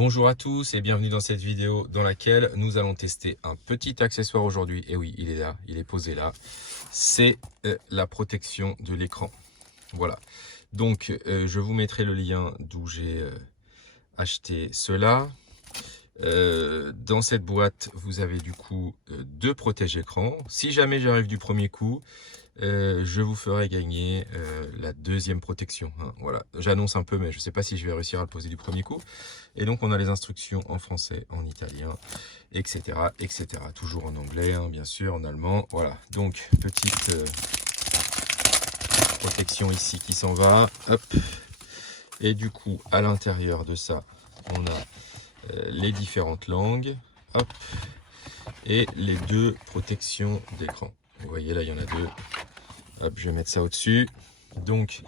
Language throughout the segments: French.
Bonjour à tous et bienvenue dans cette vidéo dans laquelle nous allons tester un petit accessoire aujourd'hui. Et oui, il est là, il est posé là. C'est la protection de l'écran. Voilà. Donc, je vous mettrai le lien d'où j'ai acheté cela. Dans cette boîte, vous avez du coup deux protège-écran. Si jamais j'arrive du premier coup, je vous ferai gagner la deuxième protection. Hein. Voilà, j'annonce un peu, mais je ne sais pas si je vais réussir à le poser du premier coup. Et donc, on a les instructions en français, en italien, etc., etc. Toujours en anglais, hein, bien sûr, en allemand. Voilà, donc, petite protection ici qui s'en va. Hop. Et du coup, à l'intérieur de ça, on a les différentes langues. Hop. Et les deux protections d'écran. Vous voyez, là, il y en a deux. Hop, je vais mettre ça au-dessus. Donc,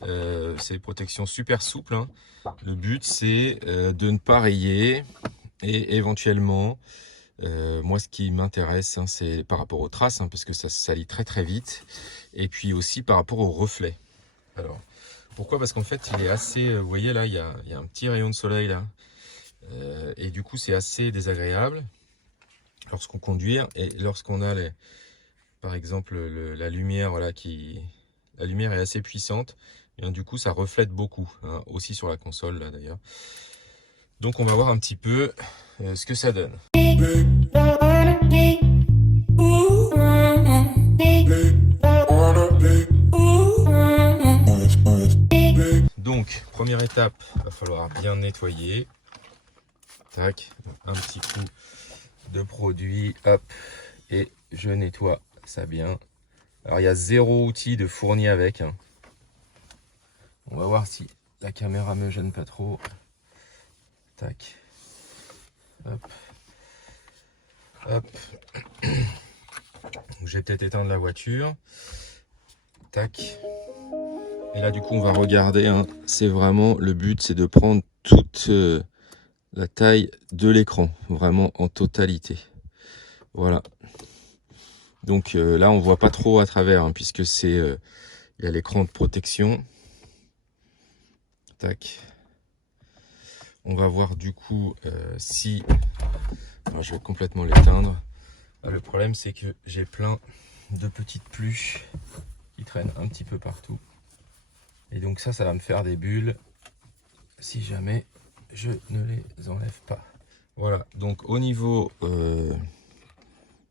c'est une protection super souple. Hein. Le but, c'est de ne pas rayer et éventuellement, moi, ce qui m'intéresse, hein, c'est par rapport aux traces, hein, parce que ça se salit très très vite, et puis aussi par rapport aux reflets. Alors, pourquoi? Parce qu'en fait, il est assez, vous voyez là, il y a un petit rayon de soleil là, et du coup, c'est assez désagréable lorsqu'on conduit et lorsqu'on a par exemple la lumière, voilà, la lumière est assez puissante. Et bien, du coup, ça reflète beaucoup, hein, aussi sur la console là d'ailleurs. Donc, on va voir un petit peu ce que ça donne. Donc, première étape, il va falloir bien nettoyer. Tac, un petit coup de produit, hop, et je nettoie ça bien. Alors, il y a zéro outil de fourni avec. Hein. On va voir si la caméra me gêne pas trop. Tac. Hop. Hop. Je vais peut-être éteindre la voiture. Tac. Et là, du coup, on va regarder. Hein. C'est vraiment le but, c'est de prendre toute la taille de l'écran, vraiment en totalité. Voilà. Donc là, on voit pas trop à travers, hein, puisque c'est il y a l'écran de protection. Tac. On va voir du coup si... Alors, je vais complètement l'éteindre. Le problème, c'est que j'ai plein de petites pluches qui traînent un petit peu partout. Et donc ça va me faire des bulles si jamais je ne les enlève pas. Voilà, donc au niveau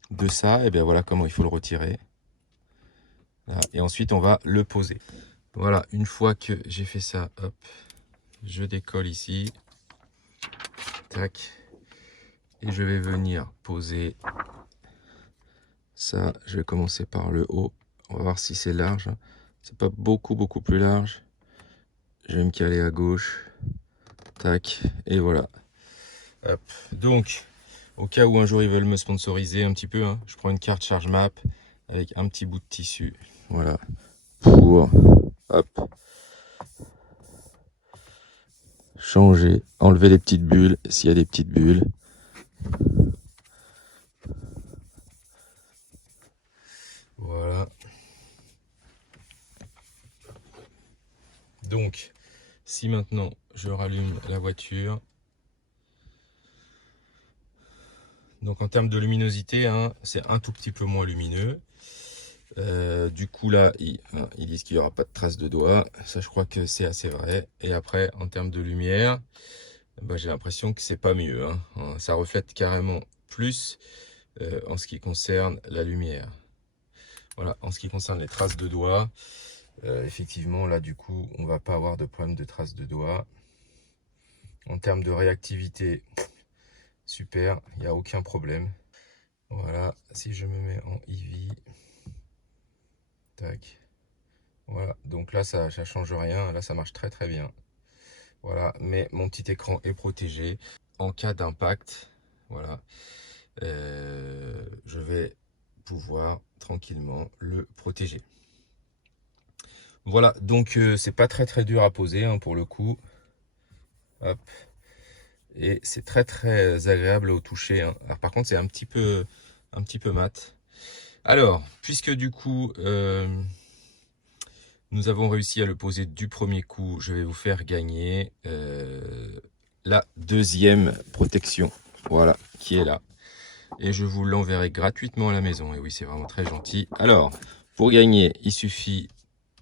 de ça, et bien voilà comment il faut le retirer. Là, et ensuite, on va le poser. Voilà, une fois que j'ai fait ça, hop, je décolle ici. Tac. Et je vais venir poser ça. Je vais commencer par le haut. On va voir si c'est large. C'est pas beaucoup plus large. Je vais me caler à gauche. Tac. Et voilà. Hop. Donc, au cas où un jour ils veulent me sponsoriser un petit peu, hein, je prends une carte charge map avec un petit bout de tissu. Voilà. Pour, hop, changer, enlever les petites bulles s'il y a des petites bulles. Voilà. Donc, si maintenant je rallume la voiture, donc en termes de luminosité, hein, c'est un tout petit peu moins lumineux. Du coup là, ils disent qu'il n'y aura pas de traces de doigts. Ça, je crois que c'est assez vrai. Et après, en termes de lumière, bah, j'ai l'impression que c'est pas mieux. Hein. Ça reflète carrément plus en ce qui concerne la lumière. Voilà, en ce qui concerne les traces de doigts, effectivement, là, du coup, on va pas avoir de problème de traces de doigts. En termes de réactivité, super, il n'y a aucun problème. Voilà, si je me mets en EV, tac. Voilà, donc là, ça change rien. Là, ça marche très très bien. Voilà, mais mon petit écran est protégé. En cas d'impact, voilà, je vais pouvoir tranquillement le protéger. Voilà, donc c'est pas très très dur à poser hein, pour le coup. Hop. Et c'est très très agréable au toucher. Hein. Alors par contre, c'est un petit peu mat. Alors, puisque du coup, nous avons réussi à le poser du premier coup, je vais vous faire gagner la deuxième protection, voilà, qui est là. Et je vous l'enverrai gratuitement à la maison. Et oui, c'est vraiment très gentil. Alors, pour gagner, il suffit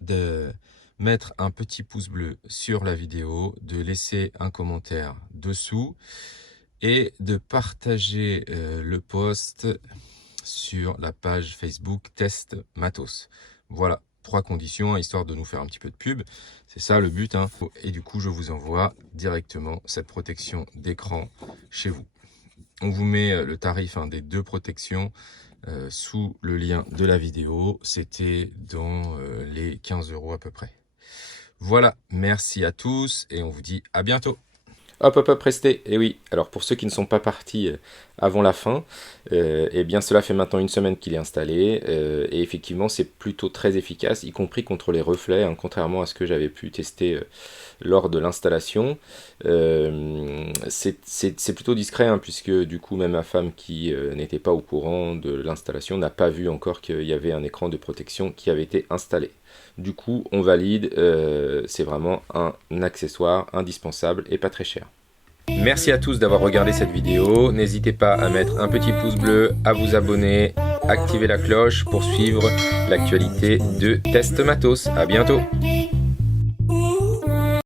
de mettre un petit pouce bleu sur la vidéo, de laisser un commentaire dessous et de partager le post sur la page Facebook Test Matos. Voilà, 3 conditions, histoire de nous faire un petit peu de pub. C'est ça le but, hein. Et du coup, je vous envoie directement cette protection d'écran chez vous. On vous met le tarif des 2 protections sous le lien de la vidéo. C'était dans les 15 € à peu près. Voilà, merci à tous et on vous dit à bientôt. Hop, hop, hop, restez. Et oui, alors pour ceux qui ne sont pas partis avant la fin, eh bien cela fait maintenant une semaine qu'il est installé. Et effectivement, c'est plutôt très efficace, y compris contre les reflets, hein, contrairement à ce que j'avais pu tester lors de l'installation. C'est plutôt discret, hein, puisque du coup, même ma femme qui n'était pas au courant de l'installation n'a pas vu encore qu'il y avait un écran de protection qui avait été installé. Du coup, on valide, c'est vraiment un accessoire indispensable et pas très cher. Merci à tous d'avoir regardé cette vidéo. N'hésitez pas à mettre un petit pouce bleu, à vous abonner, activer la cloche pour suivre l'actualité de Test Matos. À bientôt.